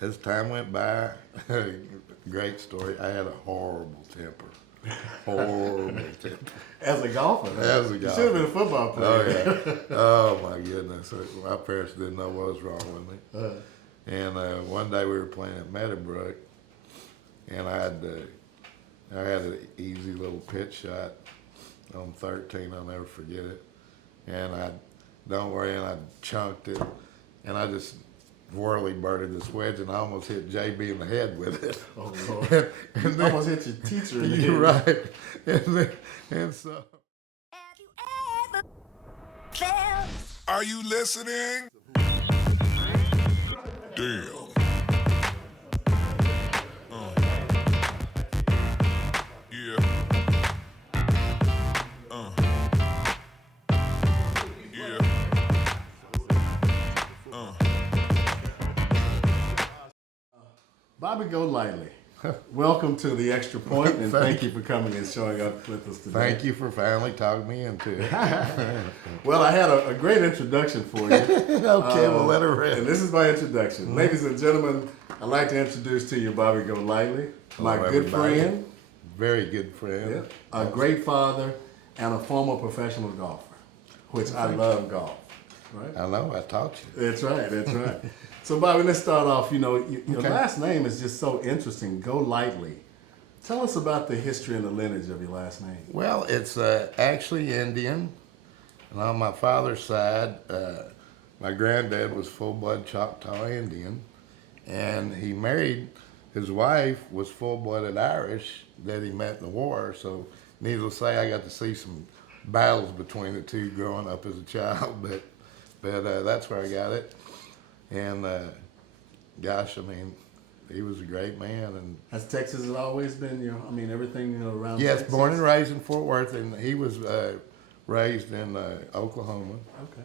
as time went by, great story. I had a horrible temper. Horrible temper. As a golfer, As a you golfer. should have been a football Oh player. yeah. Oh my goodness. My parents didn't know what was wrong with me. And one day we were playing at Meadowbrook, and I had an easy little pitch shot on 13. I'll never forget it. And I chunked it, and I just whirly birded this wedge, and I almost hit JB in the head with it. Oh Lord! And You almost hit your teacher in the you're head. right. And so. Have you ever felt? Are you listening? Damn. Yeah. Yeah. Bobby Golightly, welcome to the Extra Point, and thank you for coming and showing up with us today. Thank you for finally talking me into it. Well, I had a great introduction for you. Okay, we'll let her rip. And this is my introduction. Ladies and gentlemen, I'd like to introduce to you Bobby Golightly, my Hello, good everybody. friend, Very good friend. a great father, and a former professional golfer, which I love golf. Right? I know, I taught you. That's right. That's right. So, Bobby, let's start off. You know, your Okay. last name is just so interesting. Golightly. Tell us about the history and the lineage of your last name. Well, it's actually Indian. And on my father's side, my granddad was full-blood Choctaw Indian. And he married, his wife was full-blooded Irish that he met in the war. So, needless to say, I got to see some battles between the two growing up as a child. But that's where I got it. And gosh, I mean, he was a great man. And Has Texas always been your, I mean, everything around yes, Texas? born and raised in Fort Worth, and he was raised in Oklahoma. Okay.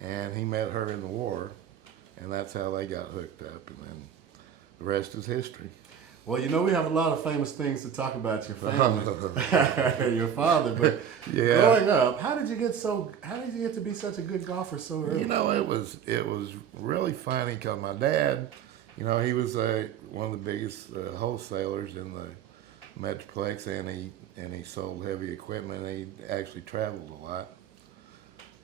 And he met her in the war, and that's how they got hooked up. And then the rest is history. Well, you know, we have a lot of famous things to talk about your family, your father. But Yeah. growing up, how did you get to be such a good golfer so early? You know, it was really funny because my dad, you know, he was one of the biggest wholesalers in the Metroplex, and he sold heavy equipment. And he actually traveled a lot,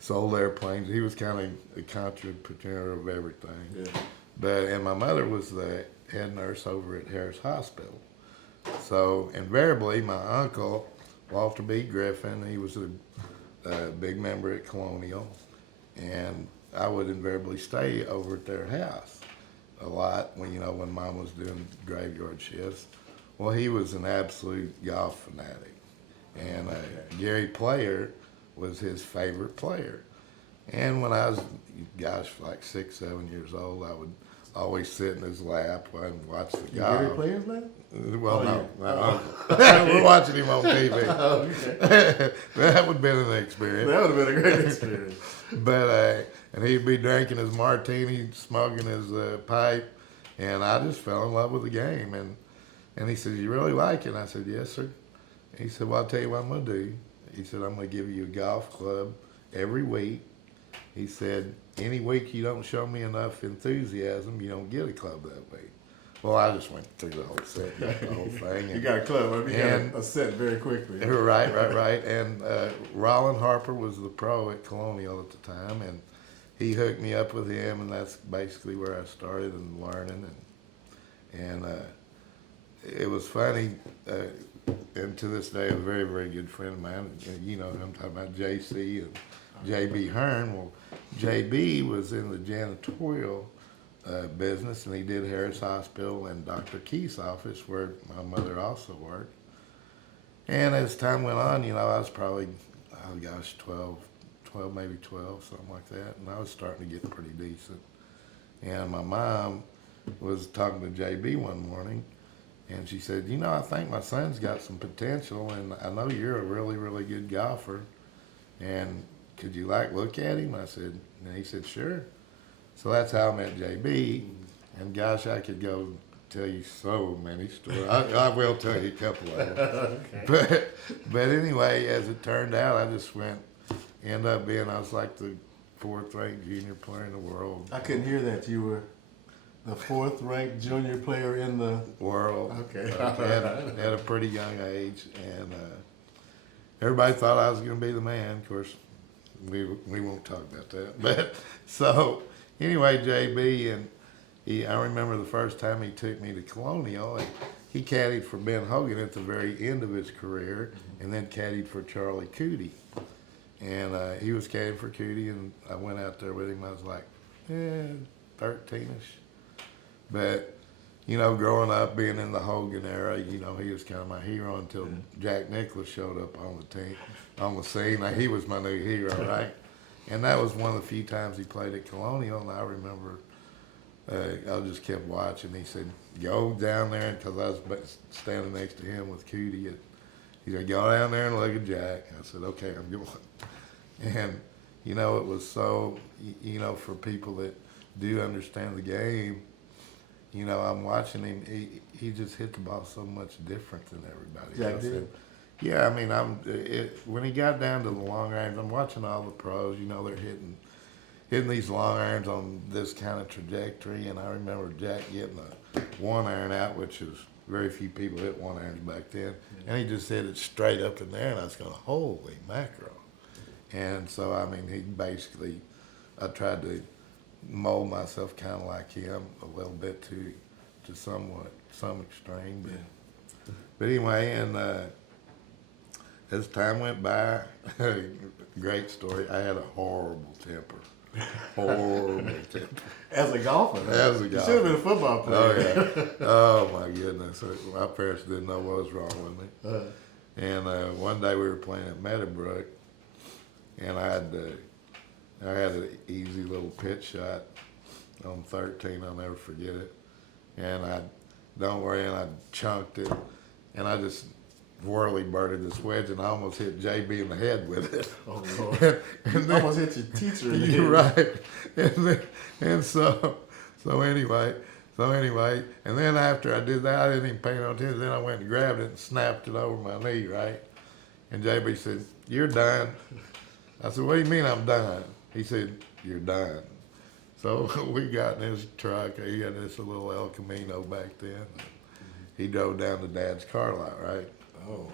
sold airplanes. He was kind of a entrepreneur of everything. Yeah. And my mother was the head nurse over at Harris Hospital. So invariably, my uncle, Walter B. Griffin, he was a big member at Colonial, and I would invariably stay over at their house a lot when Mom was doing graveyard shifts. Well, he was an absolute golf fanatic, and Gary Player was his favorite player. And when I was, like 6, 7 years old, I would always sit in his lap and watch the golf. Gary Player's name? Well, Oh, no. We're watching him on TV. Okay. That would have been an experience. That would have been a great experience. But and he'd be drinking his martini, smoking his pipe, and I just fell in love with the game. And he said, "You really like it?" And I said, "Yes, sir." He said, "Well, I'll tell you what I'm going to do." He said, "I'm going to give you a golf club every week." He said, "Any week you don't show me enough enthusiasm, you don't get a club that week." Well, I just went through the whole set, the whole thing. You got a club. I mean, you And- got a set very quickly. Right. And Rollin Harper was the pro at Colonial at the time, and he hooked me up with him, and that's basically where I started and learning. And it was funny, and to this day, a very, very good friend of mine. You know, I'm talking about JC and JB Hearn. Well, JB was in the janitorial business, and he did Harris Hospital and Dr. Keith's office, where my mother also worked. And as time went on, I was probably, 12, maybe 12, something like that. And I was starting to get pretty decent. And my mom was talking to JB one morning, and she said, "I think my son's got some potential, and I know you're a really, really good golfer. And could you look at him?" I said, and he said, "Sure." So that's how I met JB. And gosh, I could go tell you so many stories. I will tell you a couple of them. Okay. But anyway, as it turned out, I was like the 4th ranked junior player in the world. I couldn't hear that. You were. the fourth-ranked junior player in the. World. Okay. At a pretty young age, and everybody thought I was going to be the man. Of course, we won't talk about that. But so anyway, JB and I remember the first time he took me to Colonial. And he caddied for Ben Hogan at the very end of his career, and then caddied for Charlie Cootie. And he was caddying for Cootie, and I went out there with him. I was like, 13ish. But, you know, growing up, being in the Hogan era, you know, he was kind of my hero until Jack Nicklaus showed up on the team, on the scene. Now, he was my new hero, right? And that was one of the few times he played at Colonial, and I remember I just kept watching. He said, go down there, because I was standing next to him with Cootie. He said, go down there and look at Jack. I said, okay, I'm going. And, you know, it was so, you know, for people that do understand the game, you know, I'm watching him. He just hit the ball so much different than everybody Jack else. did? And, yeah, I mean, when he got down to the long irons, I'm watching all the pros. You know, they're hitting these long irons on this kind of trajectory. And I remember Jack getting a one iron out, which is very few people hit one irons back then. And he just hit it straight up in there, and I was going, holy mackerel. And so, I mean, he basically, I tried to mold myself kind of like him a little bit to some extreme. But anyway, and as time went by, great story. I had a horrible temper. Horrible temper. As a golfer. As a You golfer. should have been a football player. Oh, yeah. Oh, my goodness. My parents didn't know what was wrong with me. And one day we were playing at Meadowbrook, and I had an easy little pitch shot on 13. I'll never forget it. And I chunked it, and I just whirly birded this wedge, and I almost hit JB in the head with it. Oh, Lord. And You almost hit your teacher in the head. you're right. And so anyway, and then after I did that, I didn't even pay no attention. Then I went and grabbed it and snapped it over my knee, right? And JB said, "You're done." I said, "What do you mean I'm done?" He said, "You're done." So we got in his truck. He had this little El Camino back then. He drove down to Dad's car lot, right? Oh.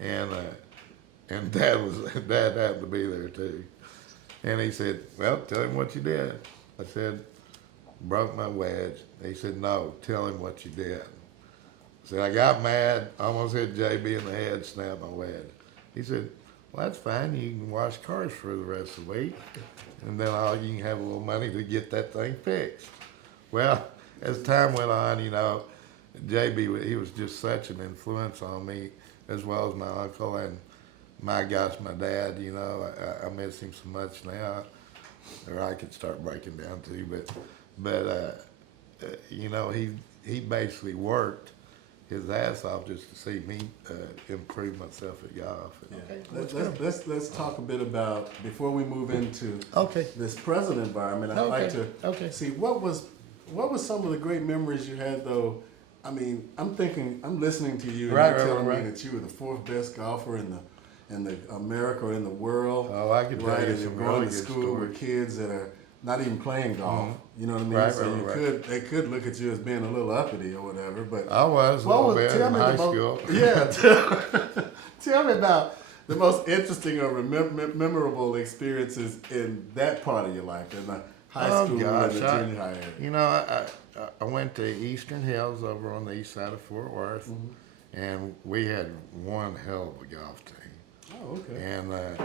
And Dad happened to be there too. And he said, "Well, tell him what you did." I said, "Broke my wedge." He said, "No, tell him what you did." I said, "I got mad, almost hit JB in the head, snapped my wedge." He said, "Well, that's fine. You can wash cars for the rest of the week, and then you can have a little money to get that thing fixed." Well, as time went on, you know, JB, he was just such an influence on me, as well as my uncle, and my gosh, my dad, you know, I miss him so much now, or I could start breaking down too, but you know, he basically worked his ass off just to see me improve myself at golf. Okay. Let's talk a bit about, before we move into Okay. this present environment, I'd like to see what was some of the great memories you had, though. I mean, I'm listening to you, and you're telling me that you were the fourth best golfer in the America or in the world. Oh, I could tell right? you And you're some going really to good school stories. with kids that are not even playing golf. Mm-hmm. You know what I mean? Right, So right. they could look at you as being a little uppity or whatever. But I was a little bit in high school. Yeah, tell me about the most interesting or memorable experiences in that part of your life, in the high school and the junior high area. You know, I went to Eastern Hills over on the east side of Fort Worth, and we had one hell of a golf team. Oh, okay.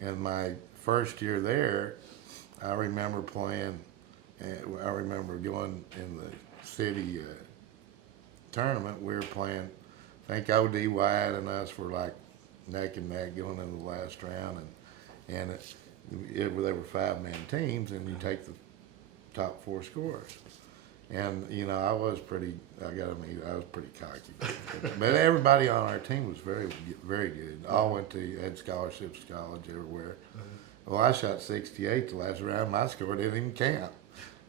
And my first year there, I remember playing. I remember going in the city tournament. We were playing. I think O.D. White and us were like neck and neck going into the last round, and there were 5-man teams, and you take the top 4 scorers. And you know, I was pretty cocky. But everybody on our team was very, very good. All had scholarships to college everywhere. Well, I shot 68 the last round. My score didn't even count.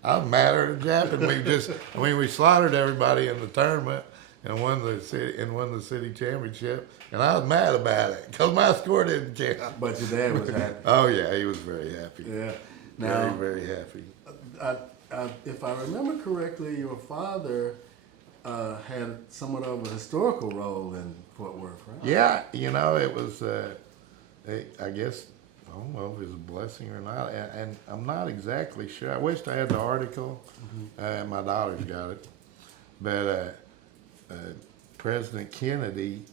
I was madder than Jap, we slaughtered everybody in the tournament and won the city championship. And I was mad about it because my score didn't count. But your dad was happy. Oh yeah, he was very happy. Yeah. Now, very, very happy. if I remember correctly, your father had somewhat of a historical role in Fort Worth, right? Yeah, it was, I guess, I don't know if it was a blessing or not, and I'm not exactly sure. I wished I had the article. My daughter's got it. But President Kennedy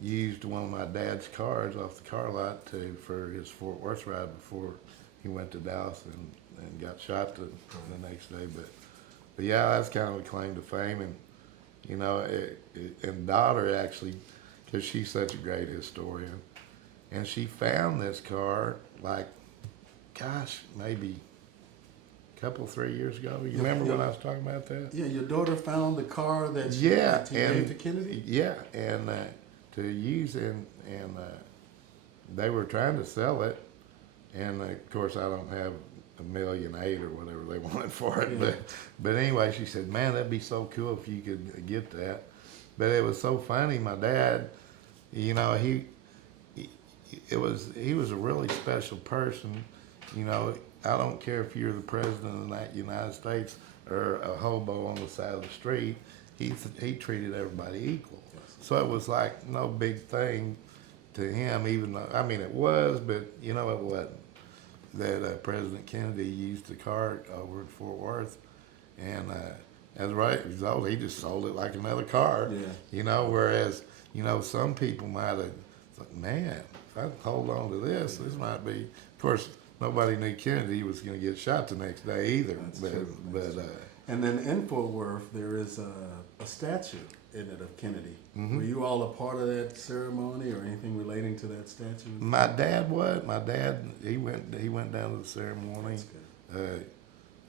used one of my dad's cars off the car lot for his Fort Worth ride before he went to Dallas and got shot the next day. But yeah, that's kind of a claim to fame. And and daughter actually, because she's such a great historian, and she found this car like, gosh, maybe a couple, 3 years ago. You remember when I was talking about that? Yeah, your daughter found the car that she gave to Kennedy? Yeah, and to use and they were trying to sell it, and of course I don't have $1.8 million or whatever they wanted for it, but anyway, she said, man, that'd be so cool if you could get that. But it was so funny. My dad, he was a really special person. I don't care if you're the president of the United States or a hobo on the side of the street. He treated everybody equal. So it was like no big thing to him, even though, I mean, it was, but it wasn't. That President Kennedy used the car over in Fort Worth, and as a result, he just sold it like another car. Yeah. Whereas, some people might have thought, man, if I hold on to this might be, of course, nobody knew Kennedy was going to get shot the next day either. That's true. And then in Fort Worth, there is a statue in it of Kennedy. Mm-hmm. Were you all a part of that ceremony or anything relating to that statue? My dad was. My dad, he went down to the ceremony.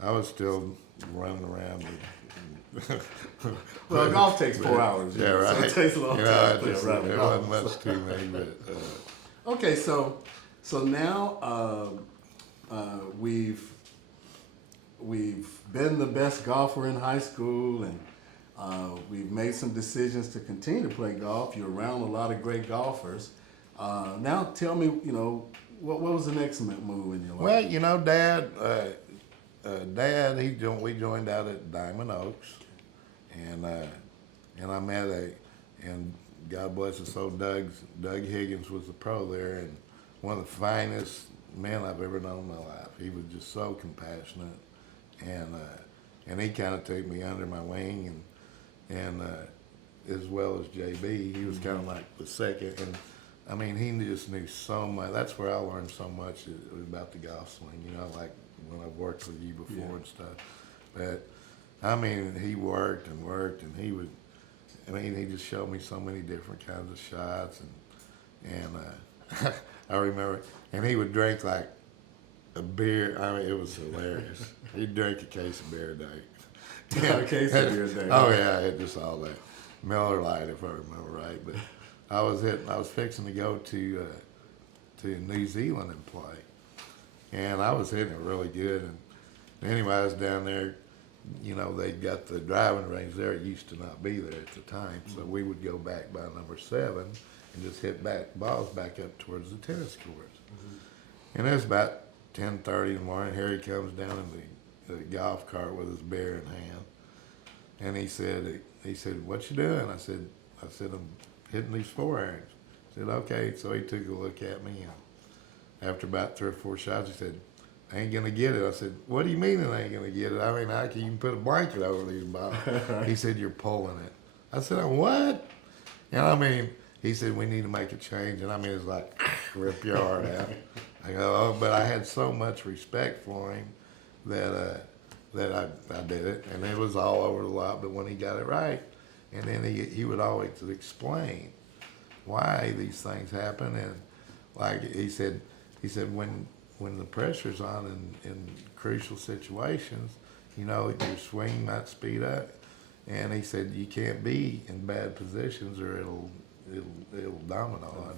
I was still running around. Well, golf takes 4 hours. Yeah, right. So it takes a long time to play around. It wasn't much to me, but. Okay, so now we've been the best golfer in high school, and we've made some decisions to continue to play golf. You're around a lot of great golfers. Now tell me, what was the next move in your life? Well, Dad, we joined out at Diamond Oaks, and I met and God bless his soul, Doug Higgins was the pro there, and one of the finest men I've ever known in my life. He was just so compassionate, and he kind of took me under my wing, and as well as JB, he was kind of like the second, and I mean, he just knew so much. That's where I learned so much about the golf swing, like when I've worked with you before and stuff. But I mean, he worked, and he would. I mean, he just showed me so many different kinds of shots, and I remember, and he would drink like a beer. I mean, it was hilarious. He'd drink a case of beer a day. A case of beer a day. Oh yeah, it just all that Miller Lite, if I remember right. But I was fixing to go to New Zealand and play, and I was hitting it really good. And anyway, I was down there. They got the driving range there. It used to not be there at the time, so we would go back by number 7 and just hit balls back up towards the tennis courts. Mm-hmm. And it was about 10:30 in the morning. Here he comes down in the golf cart with his beer in hand, and he said, "What you doing?" I said, "I'm hitting these 4-irons." He said, "Okay." So he took a look at me, and after about 3 or 4 shots, he said, "I ain't gonna get it." I said, "What do you mean I ain't gonna get it? I mean, I can even put a blanket over these balls." He said, "You're pulling it." I said, "What?" And I mean, he said, "We need to make a change." And I mean, it's like, rip your heart out. I go, "Oh," but I had so much respect for him that I did it. And it was all over the lot, but when he got it right, and then he would always explain why these things happen. And like he said when the pressure's on in crucial situations, your swing might speed up. And he said you can't be in bad positions or it'll domino on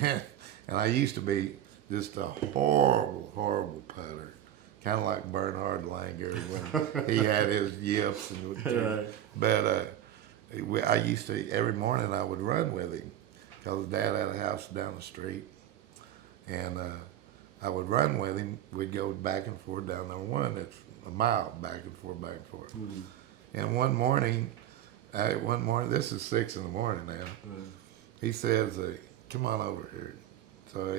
you. And I used to be just a horrible putter, kind of like Bernhard Langer when he had his yips. But I used to, every morning I would run with him because Dad had a house down the street, and I would run with him. We'd go back and forth down number 1. That's a mile back and forth, back and forth. And one morning, this is 6 in the morning now. He says, "Come on over here." So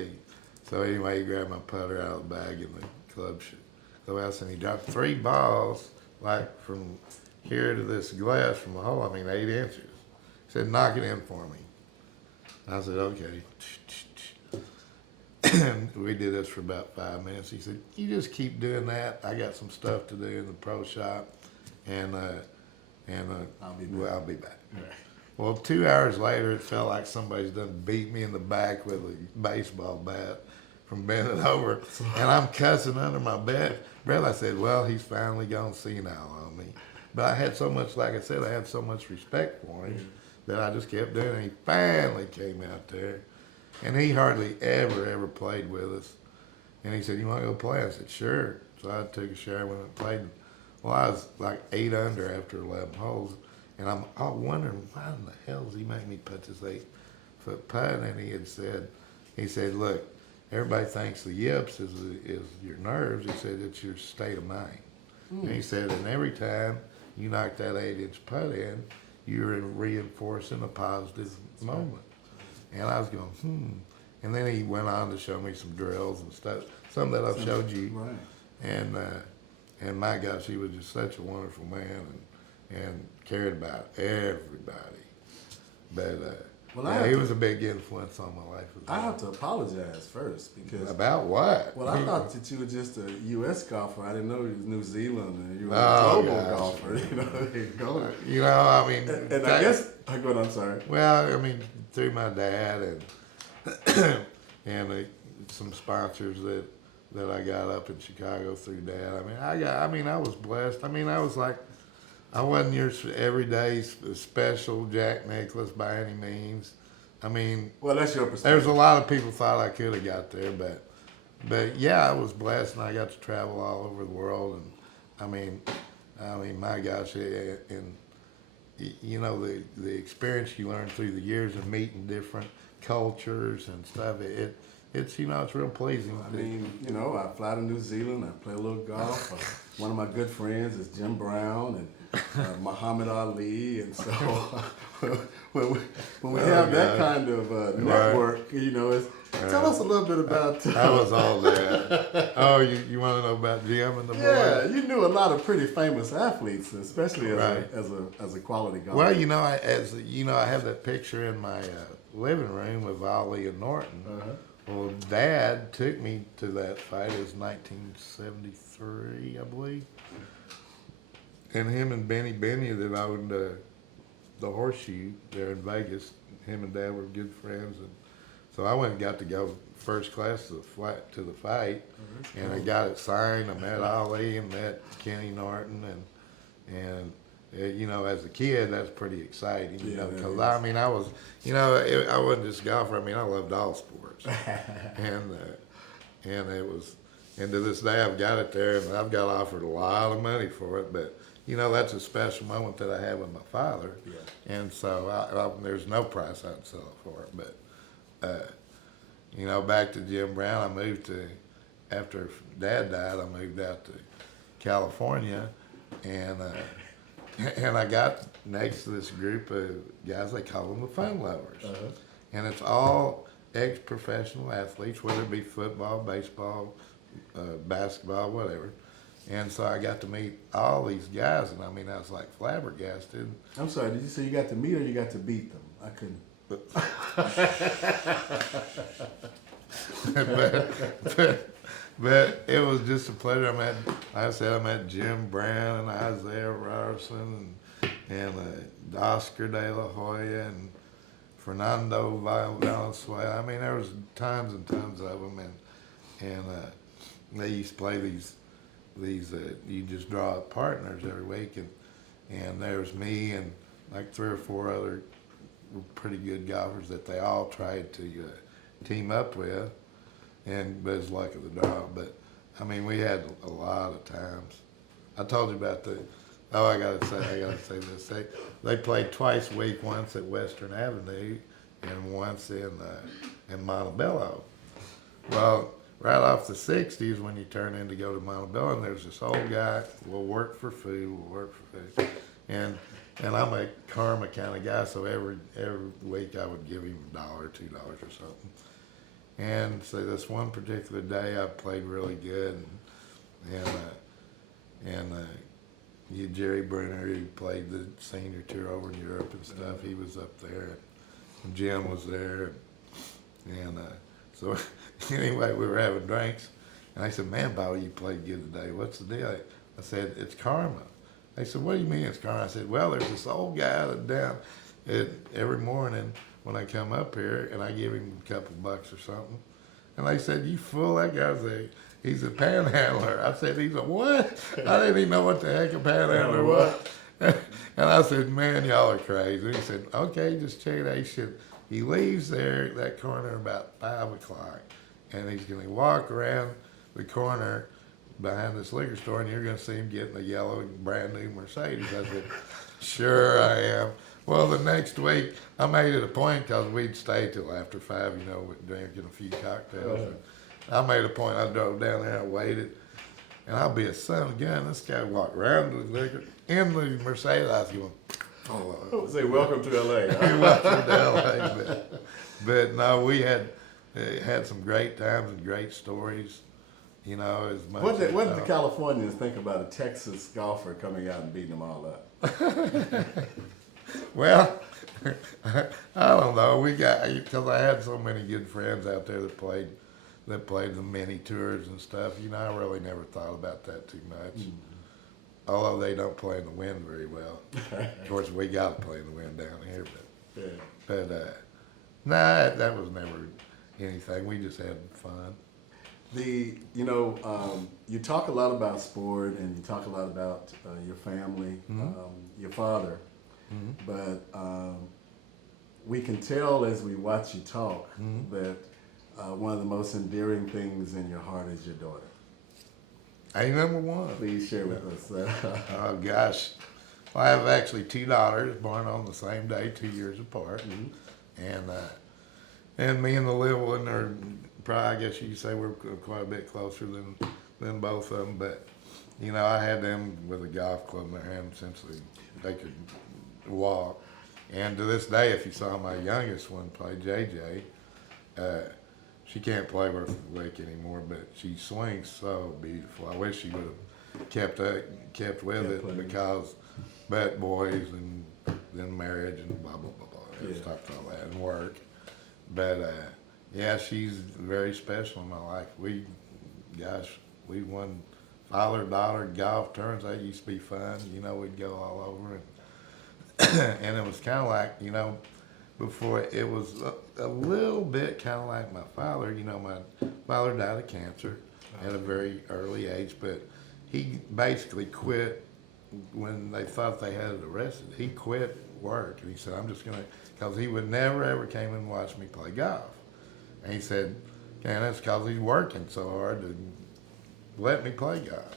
anyway, he grabbed my putter out of the bag in the clubhouse, and he dropped 3 balls like from here to this glass from the hole. I mean, 8 inches. He said, "Knock it in for me." I said, "Okay." And we did this for about 5 minutes. He said, "You just keep doing that. I got some stuff to do in the pro shop, and I'll be back." Right. Well, 2 hours later, it felt like somebody's done beat me in the back with a baseball bat from bending over, and I'm cussing under my breath. I said, "Well, he's finally gone senile on me." But I had so much, like I said, I had so much respect for him that I just kept doing it. And he finally came out there, and he hardly ever played with us. And he said, "You want to go play?" I said, "Sure." So I took a shower, went and played. Well, I was like 8 under after 11 holes, and I'm all wondering, why in the hell does he make me put this 8-foot putt? And he said, "Look, everybody thinks the yips is your nerves." He said, "It's your state of mind." And he said, "And every time you knock that 8-inch putt in, you're reinforcing a positive moment." And I was going, And then he went on to show me some drills and stuff, some that I've showed you. Right. And my gosh, he was just such a wonderful man and cared about everybody. But he was a big influence on my life as well. I have to apologize first because About what? well, I thought that you were just a U.S. golfer. I didn't know you was New Zealand and you were a global golfer. You know, I mean, and I guess I go. I'm sorry. Well, I mean, through my dad and some sponsors that I got up in Chicago through Dad. I was blessed. I wasn't your everyday special Jack Nicklaus by any means. Well, that's your perspective. There's a lot of people thought I could have got there, but yeah, I was blessed and I got to travel all over the world. And my gosh, and you know, the experience you learn through the years of meeting different cultures and stuff, it's real pleasing. I fly to New Zealand, I play a little golf. One of my good friends is Jim Brown and Muhammad Ali, and so when we have that kind of network, tell us a little bit about. I was all there. Oh, you want to know about Jim and the boys? Yeah, you knew a lot of pretty famous athletes, especially as a quality golfer. Well, I have that picture in my living room of Ali and Norton. Well, Dad took me to that fight. It was 1973, I believe. And him and Benny that owned the Horseshoe there in Vegas, him and Dad were good friends. And so I went and got to go first class to the fight. And I got it signed. I met Ali and met Kenny Norton. And as a kid, that's pretty exciting, because I was, I wasn't just a golfer. I loved all sports. and to this day, I've got it there, and I've got offered a lot of money for it, but, that's a special moment that I have with my father. Yeah. And so there's no price I'd sell it for it. But, back to Jim Brown, after Dad died, I moved out to California, and I got next to this group of guys, they call them the fun lovers. And it's all ex-professional athletes, whether it be football, baseball, basketball, whatever. And so I got to meet all these guys, and I was like flabbergasted. I'm sorry, did you say you got to meet or you got to beat them? I couldn't. But it was just a pleasure. I met Jim Brown and Isaiah Ryerson and Oscar De La Hoya and Fernando Valenzuela. There was tons and tons of them, and they used to play these you just draw up partners every week, and there was me and like 3 or 4 other pretty good golfers that they all tried to team up with. But it's luck of the draw. But we had a lot of times. I told you about I gotta say this. They played twice a week, once at Western Avenue and once in Montebello. Well, right off the 60s, when you turn in to go to Montebello, and there's this old guy, we'll work for food, and I'm a karma kind of guy, so every week I would give him $1, $2 or something. And so this one particular day, I played really good, and Jerry Brenner, who played the senior tour over in Europe and stuff, he was up there, and Jim was there, and so anyway, we were having drinks, and I said, "Man, Bobby, you played good today. What's the deal?" I said, "It's karma." They said, "What do you mean it's karma?" I said, "Well, there's this old guy that down every morning when I come up here, and I give him a couple bucks or something." And they said, "You fool, that guy's he's a panhandler." I said, "He's a what?" I didn't even know what the heck a panhandler was. And I said, "Man, y'all are crazy." He said, "Okay, just check it out." He said, he leaves there, that corner, about 5 o'clock, and he's going to walk around the corner behind this liquor store, and you're going to see him getting a yellow, brand new Mercedes. I said, "Sure I am." Well, the next week, I made it a point, because we'd stay till after 5, drinking a few cocktails. And I made a point, I drove down there, I waited, and I'll be a son of a gun. This guy walked around the liquor, in the Mercedes, I was going, oh. Say, welcome to L.A. Welcome to L.A. But no, we had some great times and great stories, as much What did the Californians think about a Texas golfer coming out and beating them all up? Well, I don't know. Because I had so many good friends out there that played the mini tours and stuff. I really never thought about that too much. Mm-hmm. Although they don't play in the wind very well. Of course, we got to play in the wind down here, but that was never anything. We just had fun. You talk a lot about sport, and you talk a lot about your family, mm-hmm. Your father, mm-hmm. but we can tell as we watch you talk mm-hmm. that one of the most endearing things in your heart is your daughter. Hey, number one. Please share with us. Oh gosh, well, I have actually 2 daughters born on the same day, 2 years apart, mm-hmm. And me and the little one are probably, I guess you could say, we're quite a bit closer than both of them. But I had them with a golf club in their hand since they could walk. And to this day, if you saw my youngest one play, JJ, she can't play worth a lick anymore, but she swings so beautiful. I wish she would have kept with it, because but boys and then marriage and blah blah blah blah. Yeah. Stuff all that and work. But yeah, she's very special in my life. We won father-daughter golf tournaments. That used to be fun. We'd go all over, and it was kind of like, before, it was a little bit kind of like my father. My father died of cancer at a very early age, but he basically quit when they thought they had it arrested. He quit work, and he said, "I'm just going to," because he would never ever came and watch me play golf. And he said, "Man, that's because he's working so hard to let me play golf."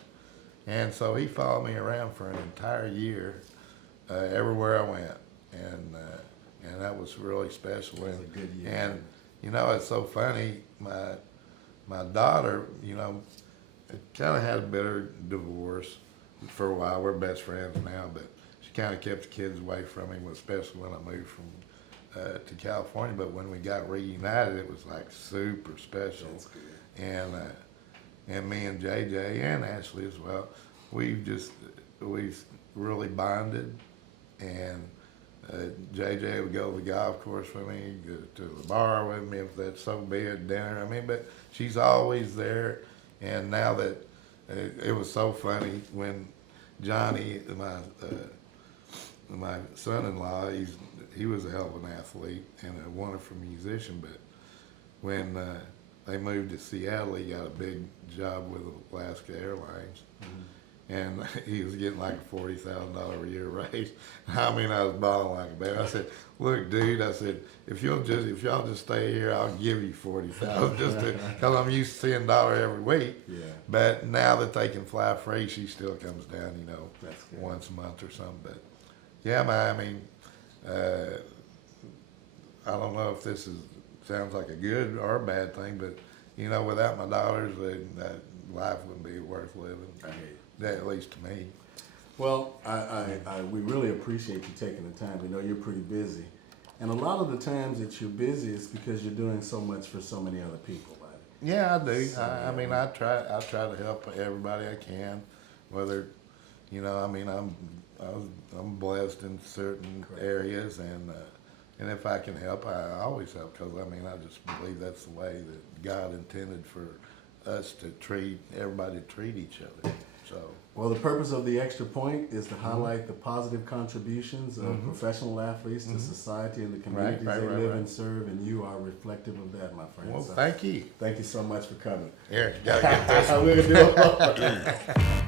And so he followed me around for an entire year, everywhere I went, and that was really special. That was a good year. And it's so funny. My daughter, kind of had a bitter divorce for a while. We're best friends now, but she kind of kept the kids away from me, especially when I moved to California. But when we got reunited, it was like super special. That's good. And me and JJ and Ashley as well, we really bonded. And JJ would go to the golf course with me, go to the bar with me, if that's so be it, dinner. But she's always there. And now that it was so funny when Johnny, my son-in-law, he was a hell of an athlete and a wonderful musician. But when they moved to Seattle, he got a big job with Alaska Airlines. Mm-hmm. And he was getting like a $40,000 a year raise. I was bawling like a baby. I said, "Look, dude," I said, if y'all just stay here, I'll give you $40,000 because I'm used to seeing $1 every week." Yeah. But now that they can fly free, she still comes down, That's good. once a month or something. But yeah, I don't know if this sounds like a good or a bad thing, but you know, without my daughters, that life wouldn't be worth living. I hear you. That, at least to me. Well, we really appreciate you taking the time. We know you're pretty busy. And a lot of the times that you're busy is because you're doing so much for so many other people, buddy. Yeah, I do. I mean, I try to help everybody I can, whether, you know, I mean, I'm blessed in certain areas, and if I can help, I always help, because I mean, I just believe that's the way that God intended for us to treat each other. So. Well, the purpose of the Extra Point is to highlight the positive contributions of professional athletes to society and the communities they live and serve, and you are reflective of that, my friend. Well, so thank you. Thank you so much for coming. Here, gotta get this. I will do it.